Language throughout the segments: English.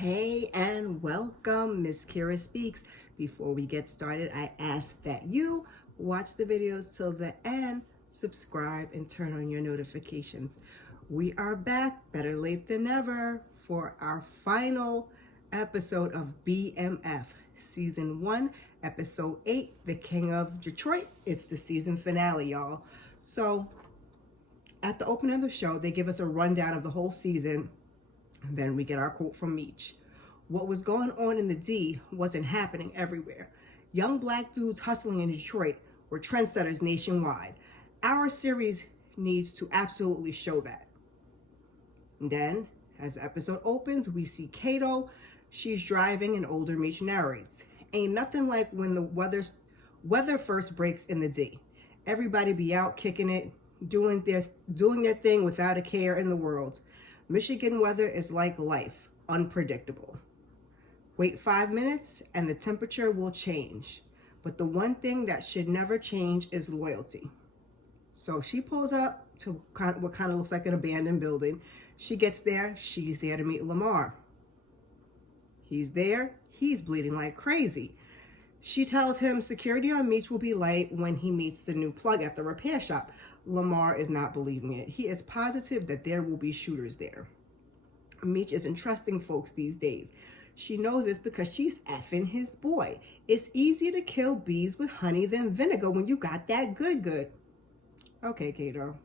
Hey and welcome, msKIRAspeaks. Before we get started, I ask that you watch the videos till the end, subscribe, and turn on your notifications. We are back, better late than never, for our final episode of BMF, Season 1, Episode 8, The King of Detroit. It's the season finale, y'all. So, at the opening of the show, they give us a rundown of the whole season. Then we get our quote from Meech. What was going on in the D wasn't happening everywhere. Young black dudes hustling in Detroit were trendsetters nationwide. Our series needs to absolutely show that. And then, as the episode opens, we see Kato. She's driving and older Meech narrates. Ain't nothing like when the weather first breaks in the D. Everybody be out kicking it, doing their thing without a care in the world. Michigan weather is like life, unpredictable. Wait 5 minutes and the temperature will change. But the one thing that should never change is loyalty. So she pulls up to what kind of looks like an abandoned building. She gets there, she's there to meet Lamar. He's there, he's bleeding like crazy. She tells him security on Meech will be light when he meets the new plug at the repair shop. Lamar is not believing it. He is positive that there will be shooters there. Meech isn't trusting folks these days. She knows this because she's effing his boy. It's easier to kill bees with honey than vinegar when you got that good. Okay, Kato.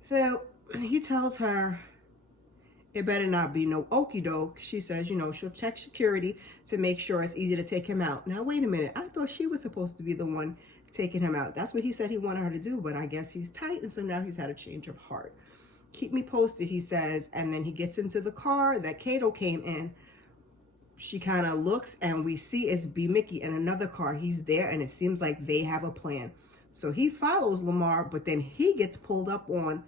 So he tells her it better not be no okie doke. She says, she'll check security to make sure it's easy to take him out. Now, wait a minute. I thought she was supposed to be the one taking him out. That's what he said he wanted her to do, but I guess he's tight, and so now he's had a change of heart. Keep me posted, he says, and then he gets into the car that Kato came in. She kind of looks, and we see it's B-Mickie in another car. He's there, and it seems like they have a plan. So he follows Lamar, but then he gets pulled up on,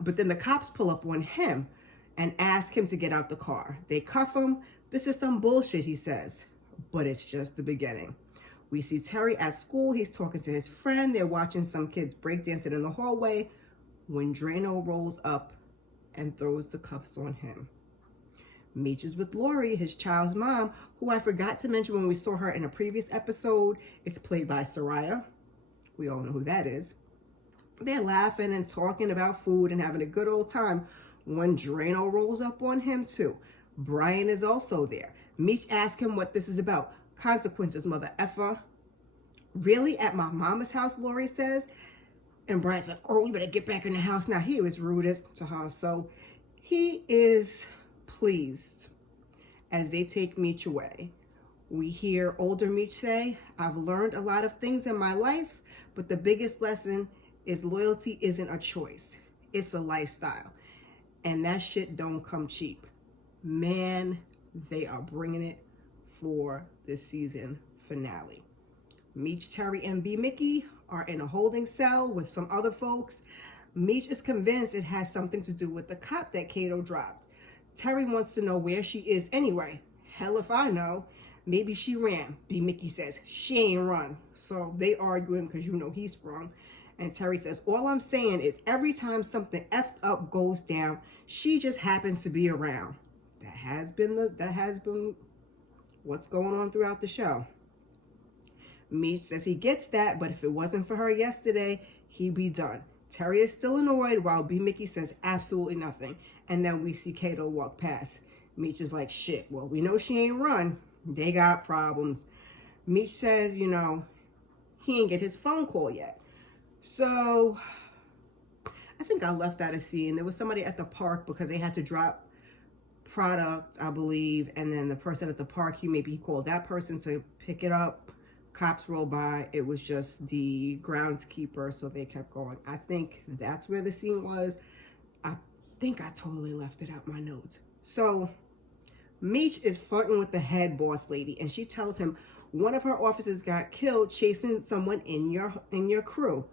but then the cops pull up on him and ask him to get out the car. They cuff him. This is some bullshit, he says, but it's just the beginning. We see Terry at school. He's talking to his friend. They're watching some kids breakdancing in the hallway when Drano rolls up and throws the cuffs on him. Meech is with Lori, his child's mom, who I forgot to mention when we saw her in a previous episode. It's played by Soraya. We all know who that is. They're laughing and talking about food and having a good old time when Drano rolls up on him too. Bryant is also there. Meech asks him what this is about. Consequences, mother effer. Really? At my mama's house, Lori says. And Bryant's like, oh, you better get back in the house now. He was rudest to her. So he is pleased as they take Meech away. We hear older Meech say, I've learned a lot of things in my life, but the biggest lesson is loyalty isn't a choice. It's a lifestyle. And that shit don't come cheap. Man, they are bringing it for this season finale. Meech, Terry, and B-Mickie are in a holding cell with some other folks. Meech is convinced it has something to do with the cop that Kato dropped. Terry wants to know where she is anyway. Hell if I know. Maybe she ran. B-Mickie says she ain't run. So they arguing because he's sprung. And Terry says, all I'm saying is every time something effed up goes down, she just happens to be around. That has been what's going on throughout the show. Meech says he gets that, but if it wasn't for her yesterday, he'd be done. Terry is still annoyed while B-Mickie says absolutely nothing. And then we see Kato walk past. Meech is like, shit, well, we know she ain't run. They got problems. Meech says, he ain't get his phone call yet. So I think I left out a scene. There was somebody at the park because they had to drop product, I believe, and then the person at the park, he called that person to pick it up. Cops rolled by. It was just the groundskeeper, so they kept going. I think that's where the scene was. I think I totally left it out my notes. So Meech is flirting with the head boss lady, and she tells him one of her officers got killed chasing someone in your crew.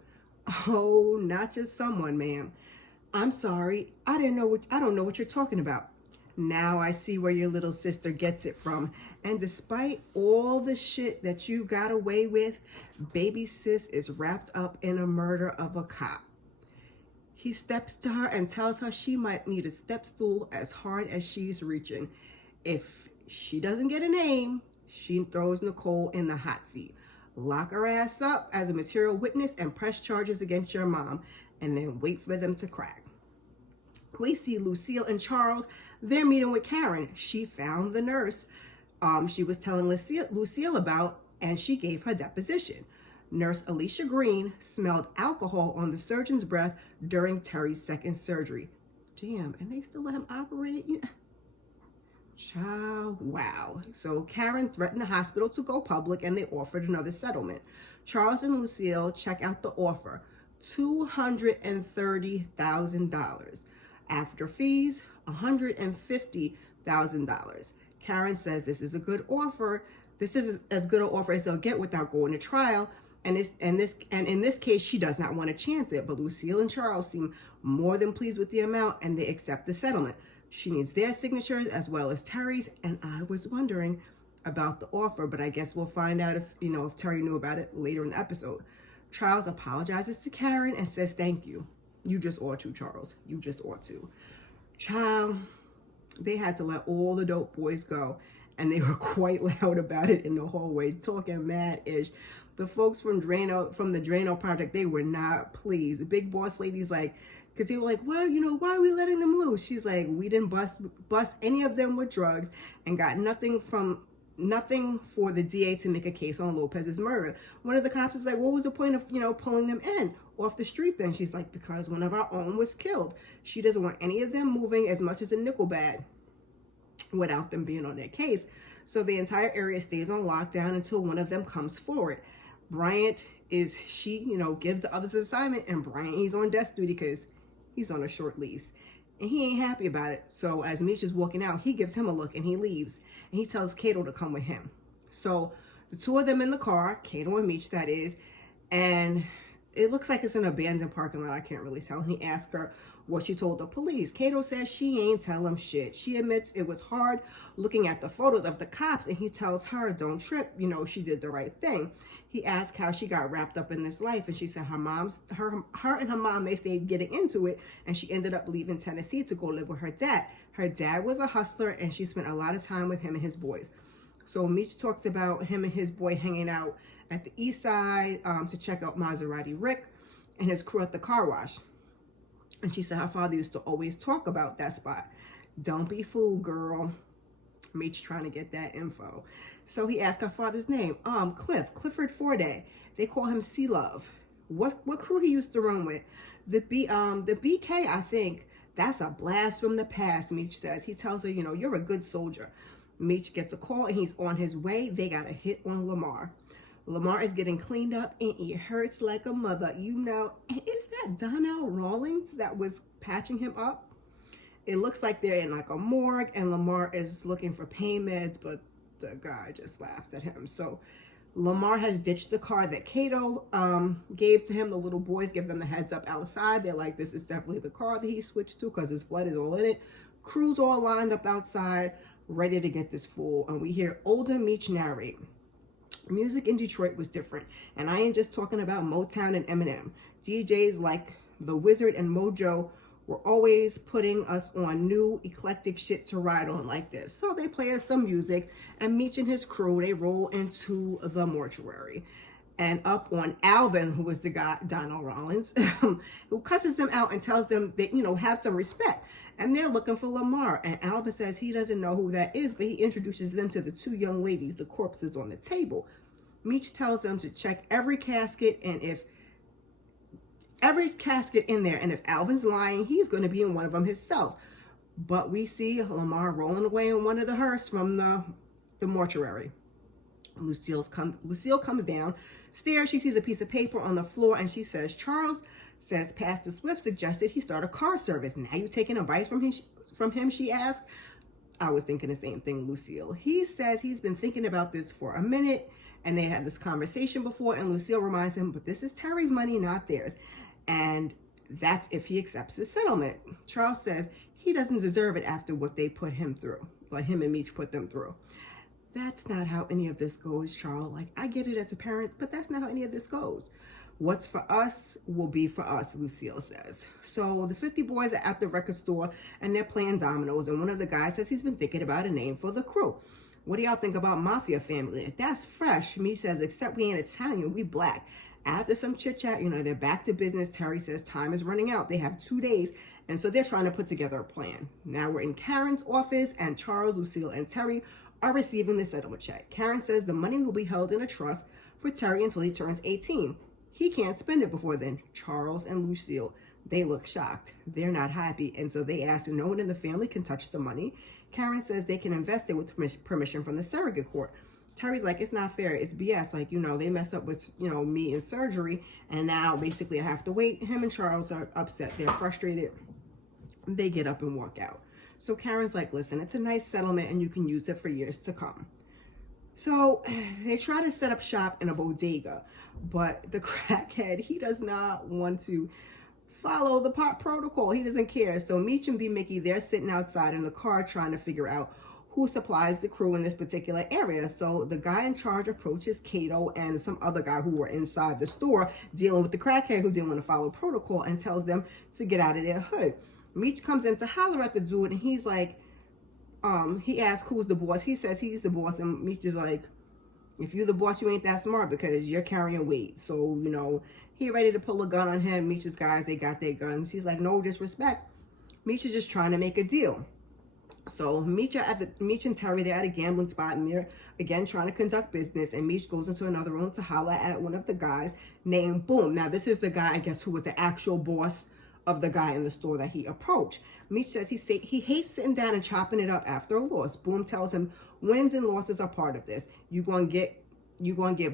Oh, not just someone, ma'am. I'm sorry. I don't know what you're talking about. Now I see where your little sister gets it from. And despite all the shit that you got away with, baby sis is wrapped up in a murder of a cop. He steps to her and tells her she might need a step stool as hard as she's reaching. If she doesn't get a name, she throws Nicole in the hot seat. Lock her ass up as a material witness and press charges against your mom, and then wait for them to crack. We see Lucille and Charles. They're meeting with Karen. She found the nurse she was telling Lucille about, and she gave her deposition. Nurse Alicia Green smelled alcohol on the surgeon's breath during Terry's second surgery. Damn, and they still let him operate? Yeah. Child, wow. So Karen threatened the hospital to go public, and they offered another settlement. Charles and Lucille check out the offer, $230,000. After fees, $150,000. Karen says this is a good offer. This is as good an offer as they'll get without going to trial. And in this case, she does not want to chance it. But Lucille and Charles seem more than pleased with the amount, and they accept the settlement. She needs their signatures as well as Terry's. And I was wondering about the offer, but I guess we'll find out if Terry knew about it later in the episode. Charles apologizes to Karen and says, "Thank you. You just ought to, Charles. You just ought to." Child, they had to let all the dope boys go, and they were quite loud about it in the hallway, talking mad-ish. The folks from the Drano Project, they were not pleased. The big boss ladies, like, because they were like, well, why are we letting them loose? She's like, we didn't bust any of them with drugs and got nothing for the DA to make a case on Lopez's murder. One of the cops is like, what was the point of, pulling them in off the street then? She's like, because one of our own was killed. She doesn't want any of them moving as much as a nickel bag without them being on their case. So the entire area stays on lockdown until one of them comes forward. Bryant gives the others an assignment, and Bryant, he's on desk duty because he's on a short lease. And he ain't happy about it. So as Meech is walking out, he gives him a look and he leaves. And he tells Kato to come with him. So the two of them in the car, Kato and Meech, that is, and it looks like it's an abandoned parking lot. I can't really tell. And he asks her what she told the police. Kato says she ain't tell him shit. She admits it was hard looking at the photos of the cops, and he tells her, don't trip, she did the right thing. He asked how she got wrapped up in this life, and she said her and her mom, they stayed getting into it, and she ended up leaving Tennessee to go live with her dad. Her dad was a hustler, and she spent a lot of time with him and his boys. So Meech talks about him and his boy hanging out at the east side to check out Maserati Rick and his crew at the car wash. And she said her father used to always talk about that spot. Don't be fooled, girl. Meech trying to get that info. So he asked her father's name. Clifford Forday. They call him Sea Love. What crew he used to run with? The BK, I think. That's a blast from the past, Meech says. He tells her, you're a good soldier. Meech gets a call and he's on his way. They got a hit on Lamar. Lamar is getting cleaned up and it hurts like a mother. Is that Donnell Rawlings that was patching him up? It looks like they're in like a morgue and Lamar is looking for pain meds, but the guy just laughs at him. So Lamar has ditched the car that Kato gave to him. The little boys give them the heads up outside. They're like, this is definitely the car that he switched to because his blood is all in it. Crew's all lined up outside, ready to get this fool. And we hear older Meech narrate. Music in Detroit was different. And I ain't just talking about Motown and Eminem. DJs like The Wizard and Mojo were always putting us on new eclectic shit to ride on like this. So they play us some music, and Meech and his crew, they roll into the mortuary. And up on Alvin, who was the guy, Donnell Rawlings, who cusses them out and tells them that, have some respect. And they're looking for Lamar. And Alvin says he doesn't know who that is, but he introduces them to the two young ladies, the corpses on the table. Meech tells them to check every casket, and if in there, and if Alvin's lying, he's going to be in one of them himself. But we see Lamar rolling away in one of the hearse from the mortuary. Lucille comes down stairs. She sees a piece of paper on the floor, and she says, Charles says Pastor Swift suggested he start a car service. Now you taking advice from him, she asked. I was thinking the same thing, Lucille. He says he's been thinking about this for a minute, and they had this conversation before, and Lucille reminds him, but this is Terry's money, not theirs. And that's if he accepts the settlement. Charles says he doesn't deserve it after what they put him through, like him and Meech put them through. That's not how any of this goes, Charles. Like, I get it as a parent, but that's not how any of this goes. What's for us will be for us, Lucille says. So the 50 boys are at the record store and they're playing dominoes, and one of the guys says he's been thinking about a name for the crew. What do y'all think about Mafia Family? That's fresh. Meech says, except we ain't Italian, we black. After some chit chat, they're back to business. Terry says time is running out. They have 2 days. And so they're trying to put together a plan. Now we're in Karen's office, and Charles, Lucille, and Terry are receiving the settlement check. Karen says the money will be held in a trust for Terry until he turns 18. He can't spend it before then. Charles and Lucille, they look shocked. They're not happy. And so they ask if no one in the family can touch the money. Karen says they can invest it with permission from the surrogate court. Terry's like, it's not fair. It's BS. Like, they messed up with, me in surgery. And now basically I have to wait. Him and Charles are upset. They're frustrated. They get up and walk out. So Karen's like, listen, it's a nice settlement and you can use it for years to come. So they try to set up shop in a bodega, but the crackhead, he does not want to follow the protocol. He doesn't care. So Meech and B-Mickie, they're sitting outside in the car trying to figure out who supplies the crew in this particular area. So the guy in charge approaches Kato and some other guy who were inside the store dealing with the crackhead who didn't want to follow protocol, and tells them to get out of their hood. Meech comes in to holler at the dude, and he's like, he asks who's the boss. He says he's the boss, and Meech is like, if you're the boss, you ain't that smart because you're carrying weight. So, he ready to pull a gun on him. Meech's guys, they got their guns. He's like, no disrespect. Meech is just trying to make a deal. So Meech and Terry, they're at a gambling spot, and they're again trying to conduct business. And Meech goes into another room to holler at one of the guys named Boom. Now, this is the guy, I guess, who was the actual boss of the guy in the store that he approached. Meech says he hates sitting down and chopping it up after a loss. Boom tells him wins and losses are part of this. You're gonna get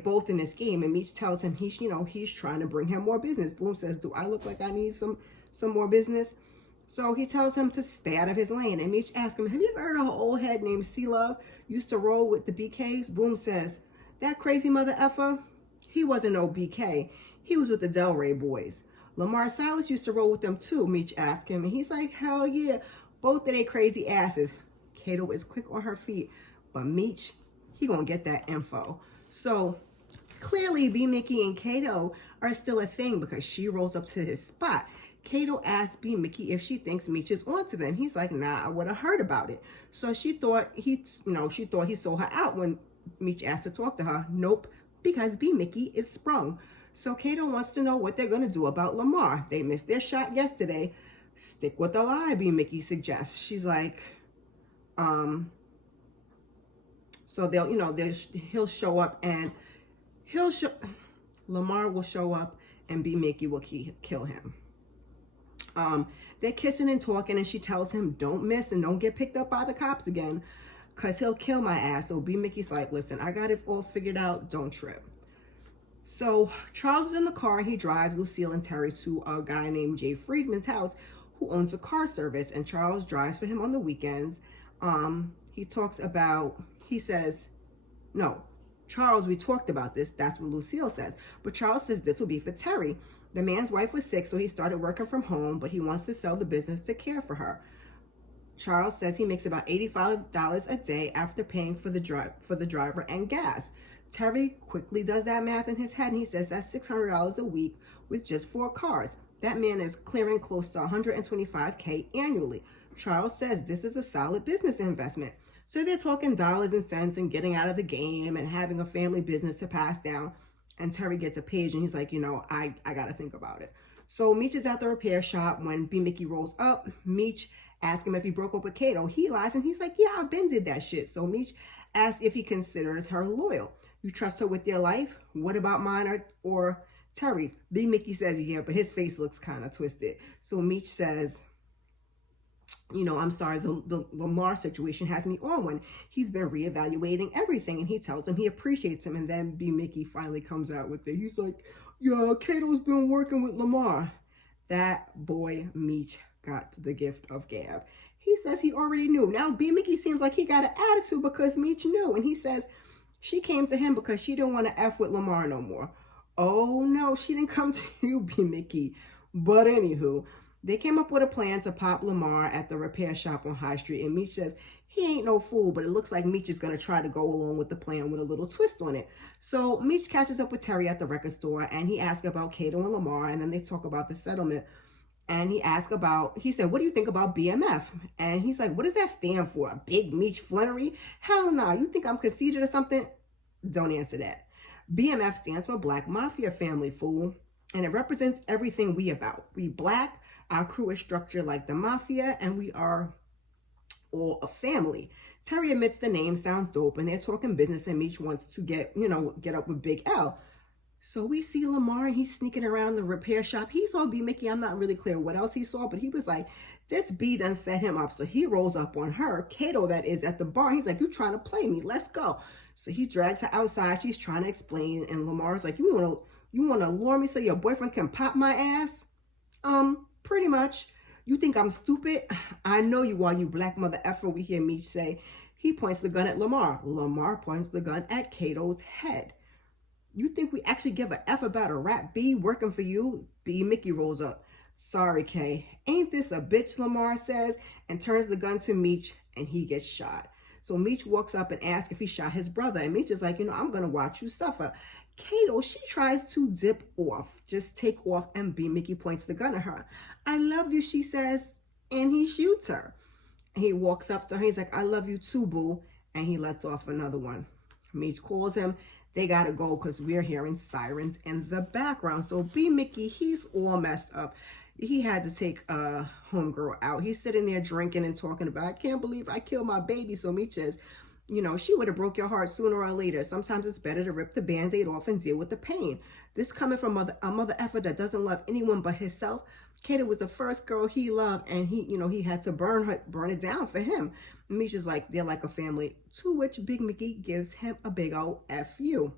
both in this game. And Meech tells him he's trying to bring him more business. Boom says, do I look like I need some more business? So he tells him to stay out of his lane. And Meech asks him, have you ever heard of an old head named C-Love? Used to roll with the BKs? Boom says, that crazy mother effer, he wasn't no BK. He was with the Delray boys. Lamar Silas used to roll with them too, Meech asked him. And he's like, hell yeah, both of they crazy asses. Kato is quick on her feet, but Meech, he gonna get that info. So clearly B-Mickie and Kato are still a thing because she rolls up to his spot. Kato asked B-Mickie if she thinks Meech is onto them. He's like, nah, I would have heard about it. So she thought he sold her out when Meech asked to talk to her. Nope, because B-Mickie is sprung. So Kato wants to know what they're going to do about Lamar. They missed their shot yesterday. Stick with the lie, B-Mickie suggests. She's like, so he'll show up and Lamar will show up and B-Mickie will kill him. They're kissing and talking, and she tells him, don't miss and don't get picked up by the cops again, because he'll kill my ass. So B-Mickie's like, listen, I got it all figured out. Don't trip. So Charles is in the car, and he drives Lucille and Terry to a guy named Jay Friedman's house who owns a car service, and Charles drives for him on the weekends. He says, no, Charles, we talked about this. That's what Lucille says. But Charles says this will be for Terry. The man's wife was sick, so he started working from home, but he wants to sell the business to care for her. Charles says he makes about $85 a day after paying for the driver and gas. Terry quickly does that math in his head, and he says that's $600 a week with just 4 cars. That man is clearing close to $125K annually. Charles says this is a solid business investment. So they're talking dollars and cents and getting out of the game and having a family business to pass down. And Terry gets a page, and he's like, I got to think about it. So Meech is at the repair shop when B-Mickie rolls up. Meech asks him if he broke up with Kato. He lies, and he's like, yeah, I been did that shit. So Meech asks if he considers her loyal. You trust her with your life? What about mine or Terry's? B-Mickie says, yeah, but his face looks kind of twisted. So Meech says, I'm sorry, the Lamar situation has me on one. He's been reevaluating everything, and he tells him he appreciates him. And then B-Mickie finally comes out with it. He's like, yeah, Kato's been working with Lamar. That boy, Meech, got the gift of gab. He says he already knew. Now B-Mickie seems like he got an attitude because Meech knew. And he says she came to him because she didn't want to F with Lamar no more. Oh, no, she didn't come to you, B-Mickie. But anywho, They came up with a plan to pop Lamar at the repair shop on High Street, and Meech says he ain't no fool, but it looks like Meech is going to try to go along with the plan with a little twist on it. So Meech catches up with Terry at the record store, and he asks about Kato and Lamar, and then they talk about the settlement. And he said, what do you think about BMF? And he's like, what does that stand for? A big Meech Flannery? Hell no, you think I'm conceited or something? Don't answer that. BMF stands for Black Mafia Family, fool. And it represents everything we about. We Black, our crew is structured like the Mafia, and we are all a family. Terry admits the name sounds dope, and they're talking business, and Meech wants to get up with Big L. So we see Lamar, and he's sneaking around the repair shop. He saw B-Mickie. I'm not really clear what else he saw, but he was like, this B done set him up. So he rolls up on her, Kato that is, at the bar. He's like, you trying to play me? Let's go. So he drags her outside. She's trying to explain, and Lamar's like, you want to lure me so your boyfriend can pop my ass? Pretty much. You think I'm stupid? I know you are, you black mother effer, we hear Meech say. He points the gun at Lamar. Lamar points the gun at Kato's head. You think we actually give a F about a rap B working for you? B-Mickie rolls up. Sorry, Kay. Ain't this a bitch, Lamar says, and turns the gun to Meech, and he gets shot. So Meech walks up and asks if he shot his brother, and Meech is like, I'm going to watch you suffer. Kato, she tries to dip off, just take off, and B-Mickie points the gun at her. I love you, she says, and he shoots her. And he walks up to her, he's like, I love you too, boo, and he lets off another one. Meech calls him. They gotta go because we're hearing sirens in the background. So B-Mickie, he's all messed up. He had to take a homegirl out. He's sitting there drinking and talking about, I can't believe I killed my baby. So Meech says, she would have broke your heart sooner or later. Sometimes it's better to rip the Band-Aid off and deal with the pain. This coming from a mother effer that doesn't love anyone but herself. Kato was the first girl he loved, and he had to burn it down for him. Meech is like, they're like a family, to which B-Mickie gives him a big old F-U.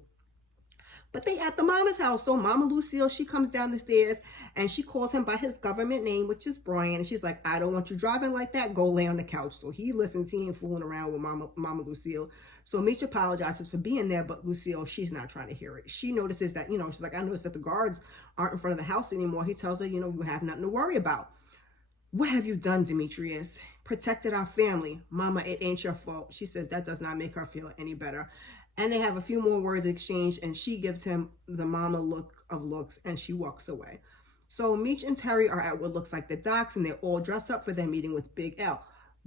But they at the mama's house. So Mama Lucille, she comes down the stairs and she calls him by his government name, which is Bryant. And she's like, I don't want you driving like that. Go lay on the couch. So he listens. He ain't fooling around with Mama Lucille. So Meech apologizes for being there, but Lucille, she's not trying to hear it. She notices that, she's like, I noticed that the guards aren't in front of the house anymore. He tells her, you have nothing to worry about. What have you done, Demetrius? Protected our family. Mama, it ain't your fault. She says that does not make her feel any better. And they have a few more words exchanged, and she gives him the mama look of looks, and she walks away. So Meech and Terry are at what looks like the docks, and they're all dressed up for their meeting with Big L.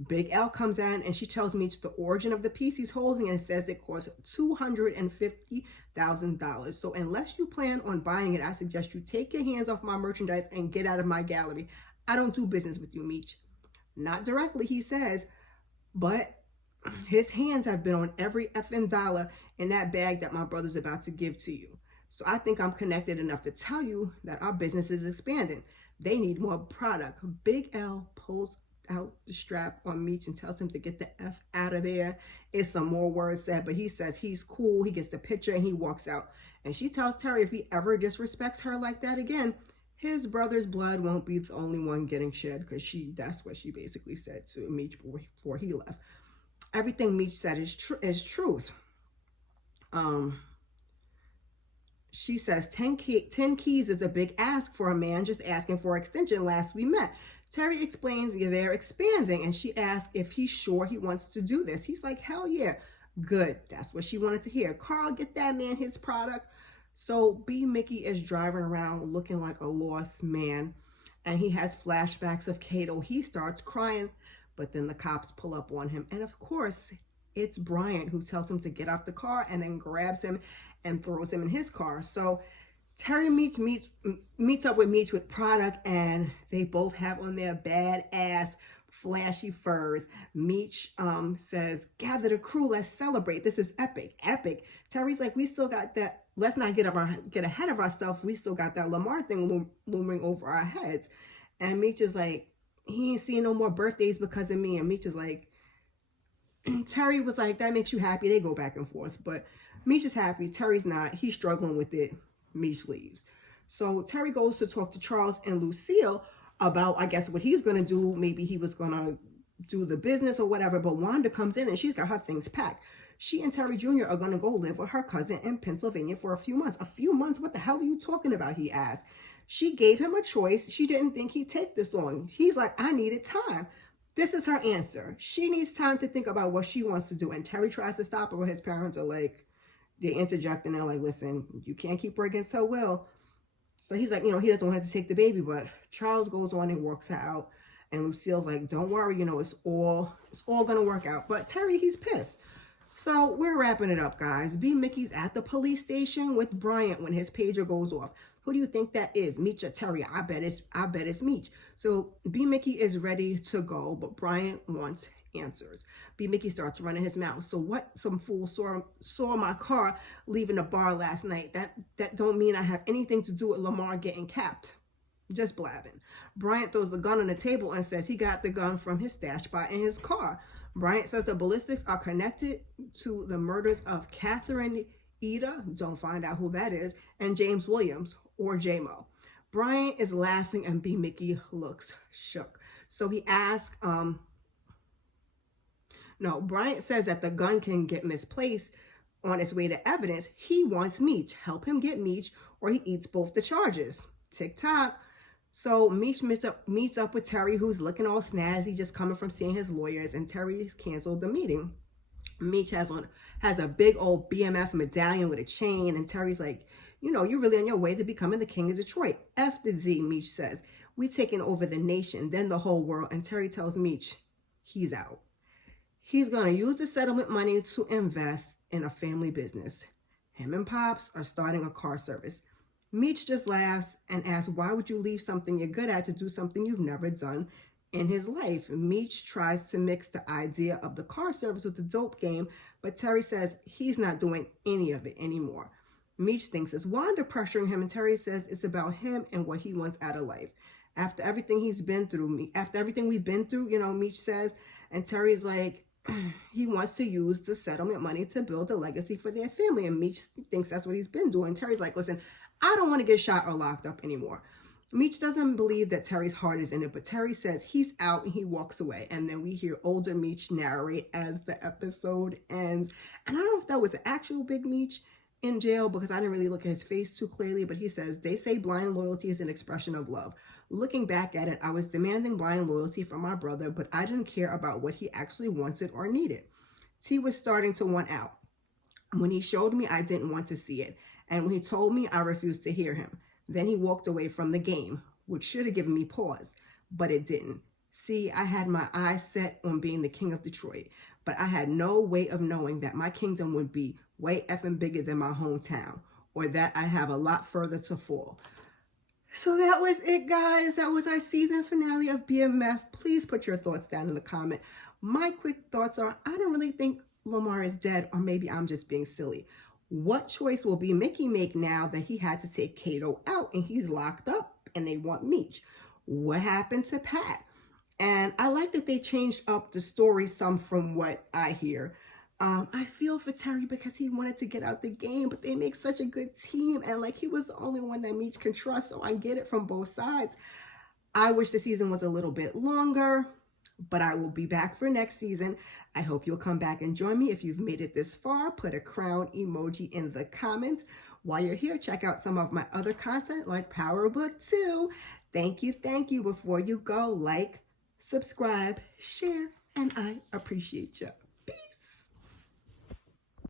Big L comes in, and she tells Meech the origin of the piece he's holding, and says it costs $250,000. So unless you plan on buying it, I suggest you take your hands off my merchandise and get out of my gallery. I don't do business with you, Meech. Not directly, he says, but his hands have been on every effing dollar in that bag that my brother's about to give to you. So I think I'm connected enough to tell you that our business is expanding. They need more product. Big L pulls out the strap on Meech and tells him to get the F out of there. It's some more words said, but he says he's cool. He gets the picture and he walks out. And she tells Terry if he ever disrespects her like that again, his brother's blood won't be the only one getting shed, because that's what she basically said to Meech before he left. Everything Meech said is truth. She says 10 keys is a big ask for a man just asking for extension last we met. Terry explains they're expanding, and she asks if he's sure he wants to do this. He's like, hell yeah. Good. That's what she wanted to hear. Carl, get that man his product. So B-Mickie is driving around looking like a lost man, and he has flashbacks of Kato. He starts crying, but then the cops pull up on him. And of course, it's Bryant who tells him to get off the car and then grabs him and throws him in his car. So Terry meets up with Meech with product, and they both have on their badass flashy furs. Meech says, gather the crew, let's celebrate. This is epic. Terry's like, we still got that. Let's not get ahead of ourselves. We still got that Lamar thing looming over our heads. And Meech is like, he ain't seeing no more birthdays because of me. And Meech is like, Terry was like, that makes you happy. They go back and forth. But Meech is happy. Terry's not. He's struggling with it. Meech leaves. So Terry goes to talk to Charles and Lucille about, I guess, what he's going to do. Maybe he was going to do the business or whatever. But Wanda comes in and she's got her things packed. She and Terry Jr. are going to go live with her cousin in Pennsylvania for a few months. A few months? What the hell are you talking about? He asked. She gave him a choice. She didn't think he'd take this long. He's like, I needed time. This is her answer. She needs time to think about what she wants to do. And Terry tries to stop her, but his parents are like, they interject and they're like, listen, you can't keep her against her will. So he's like, he doesn't want her to take the baby, but Charles goes on and walks her out. And Lucille's like, don't worry, it's all going to work out. But Terry, he's pissed. So we're wrapping it up, guys. B-Mickie's at the police station with Bryant when his pager goes off. Who do you think that is? Meech or Terry? I bet it's Meech. So B-Mickie is ready to go, but Bryant wants answers. B-Mickie starts running his mouth. So what? Some fool saw my car leaving the bar last night. That don't mean I have anything to do with Lamar getting capped. Just blabbing. Bryant throws the gun on the table and says he got the gun from his stash spot in his car. Bryant says the ballistics are connected to the murders of Catherine Ida, don't find out who that is, and James Williams, or J-Mo. Bryant is laughing and B-Mickie looks shook. So he asks, Bryant says that the gun can get misplaced on its way to evidence. He wants Meech. Help him get Meech or he eats both the charges. Tick-tock. So Meech meets up with Terry, who's looking all snazzy, just coming from seeing his lawyers, and Terry's canceled the meeting. Meech has a big old BMF medallion with a chain, and Terry's like, you're really on your way to becoming the king of Detroit. F the Z, Meech says. We taking over the nation, then the whole world, and Terry tells Meech he's out. He's going to use the settlement money to invest in a family business. Him and Pops are starting a car service. Meech just laughs and asks, why would you leave something you're good at to do something you've never done in his life? Meech tries to mix the idea of the car service with the dope game, but Terry says he's not doing any of it anymore. Meech thinks it's Wanda pressuring him, and Terry says it's about him and what he wants out of life. After everything we've been through, Meech says, and Terry's like, he wants to use the settlement money to build a legacy for their family, and Meech thinks that's what he's been doing. Terry's like, listen, I don't want to get shot or locked up anymore. Meech doesn't believe that Terry's heart is in it, but Terry says he's out and he walks away. And then we hear older Meech narrate as the episode ends. And I don't know if that was an actual big Meech in jail because I didn't really look at his face too clearly, but he says, they say blind loyalty is an expression of love. Looking back at it, I was demanding blind loyalty from my brother, but I didn't care about what he actually wanted or needed. T was starting to want out. When he showed me, I didn't want to see it. And when he told me, I refused to hear him. Then he walked away from the game, which should have given me pause, but it didn't. See, I had my eyes set on being the king of Detroit, but I had no way of knowing that my kingdom would be way effing bigger than my hometown, or that I have a lot further to fall. So that was it, guys. That was our season finale of BMF. Please put your thoughts down in the comment. My quick thoughts are, I don't really think Lamar is dead, or maybe I'm just being silly. What choice will B-Mickie make now that he had to take Kato out and he's locked up and they want Meech? What happened to Pat? And I like that they changed up the story some from what I hear. I feel for Terry because he wanted to get out the game, but they make such a good team. And like, he was the only one that Meech can trust. So I get it from both sides. I wish the season was a little bit longer, but I will be back for next season. I hope you'll come back and join me. If you've made it this far, put a crown emoji in the comments. While you're here, check out some of my other content like Power Book 2. Thank you. Before you go, like, subscribe, share, and I appreciate you.